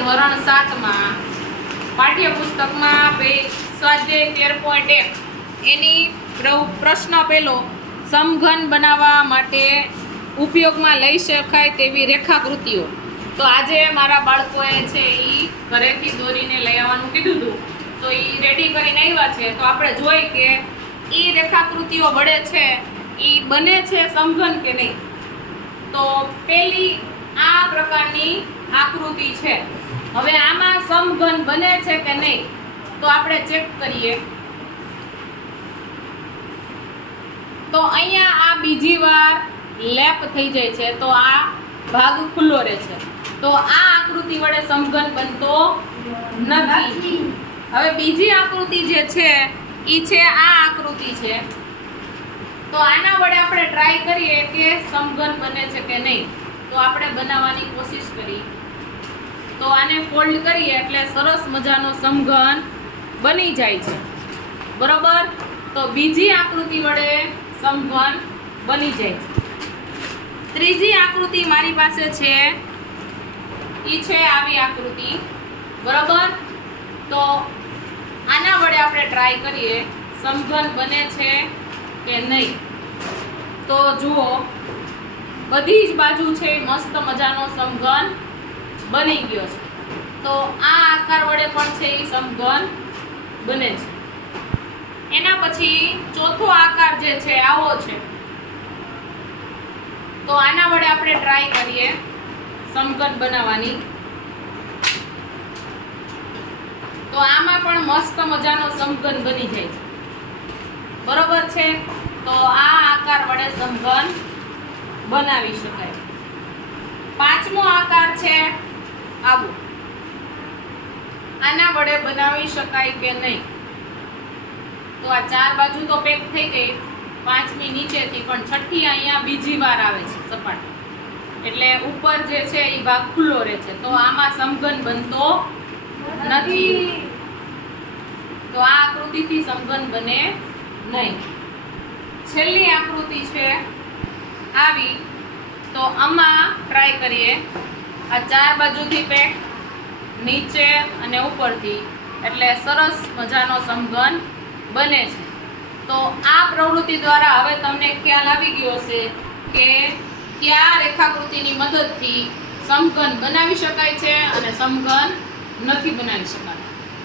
ધોરણ 7 માં પાઠ્યપુસ્તકમાં સ્વાધ્યાય 13.1 એની પ્રશ્ન પહેલો સમઘન બનાવવા માટે ઉપયોગમાં લઈ શકાય તેવી રેખાકૃતિઓ. તો આજે મારા બાળકોએ છે એ ઘરેથી દોરીને લઈ આવવાનું કીધું હતું, તો એ રેડી કરીને આવ્યા છે. તો આપણે જોઈ કે એ રેખાકૃતિઓ વડે છે એ બને છે સમઘન કે નહીં. તો પહેલી આ પ્રકારની આકૃતિ છે. હવે આમાં સમઘન બને છે કે નહીં તો આપણે ચેક કરીએ. તો અહીંયા આ બીજી વાર લેપ થઈ જાય છે, તો આ ભાગ ખુલ્લો રહે છે. તો આ આકૃતિ વડે સમઘન બનતો નથી. હવે બીજી આકૃતિ જે છે એ છે આ આકૃતિ છે. તો આના વડે આપણે ટ્રાય કરીએ કે સમઘન બને છે કે નહીં. તો આપણે બનાવવાની કોશિશ કરી. તો આને ફોલ્ડ કરીએ એટલે સરસ મજાનો સમઘન બની જાય છે, બરોબર. તો બીજી આકૃતિ વડે સમઘન બની જાય છે. ત્રીજી આકૃતિ મારી પાસે છે, ઈ છે આવી આકૃતિ, બરોબર. તો આના વડે આપણે ટ્રાય કરીએ સમઘન બને છે કે નહીં. તો જુઓ, બધી જ બાજુ છે મસ્ત મજાનો સમઘન બની ગયો છે. તો આ આકાર વડે પણ છે એ સમઘન બને છે. એના પછી ચોથો આકાર જે છે આવો છે. તો આના વડે આપણે ટ્રાય કરીએ સમઘન બનાવવાની. તો આમાં પણ મસ્ત મજાનો સમઘન બની જાય છે, બરોબર છે. તો આ આકાર વડે સમઘન બનાવી શકાય. પાંચમો આકાર છે આવું. આના વડે બનાવી શકાય કે નહીં. તો આ ચાર બાજુ તો પેક થઈ ગઈ, પાંચમી નીચેથી, પણ છઠ્ઠી અહીંયા બીજી વાર આવે છે સપાટી, એટલે ઉપર જે છે એ ભાગ ખુલ્લો રહે છે. તો આમાં સમઘન બનતો નથી. તો આ આકૃતિથી સમઘન બને નહીં. છેલ્લી આકૃતિ છે આવી. તો આમાં ટ્રાય કરીએ. આ ચાર બાજુથી પેક, નીચે અને ઉપરથી, એટલે સરસ મજાનો સમઘન બને છે. તો આ પ્રવૃત્તિ દ્વારા હવે તમને ખ્યાલ આવી ગયો હશે કે કયા રેખાકૃતિની મદદથી સમઘન બનાવી શકાય છે અને સમઘન નથી બનાવી શકાય.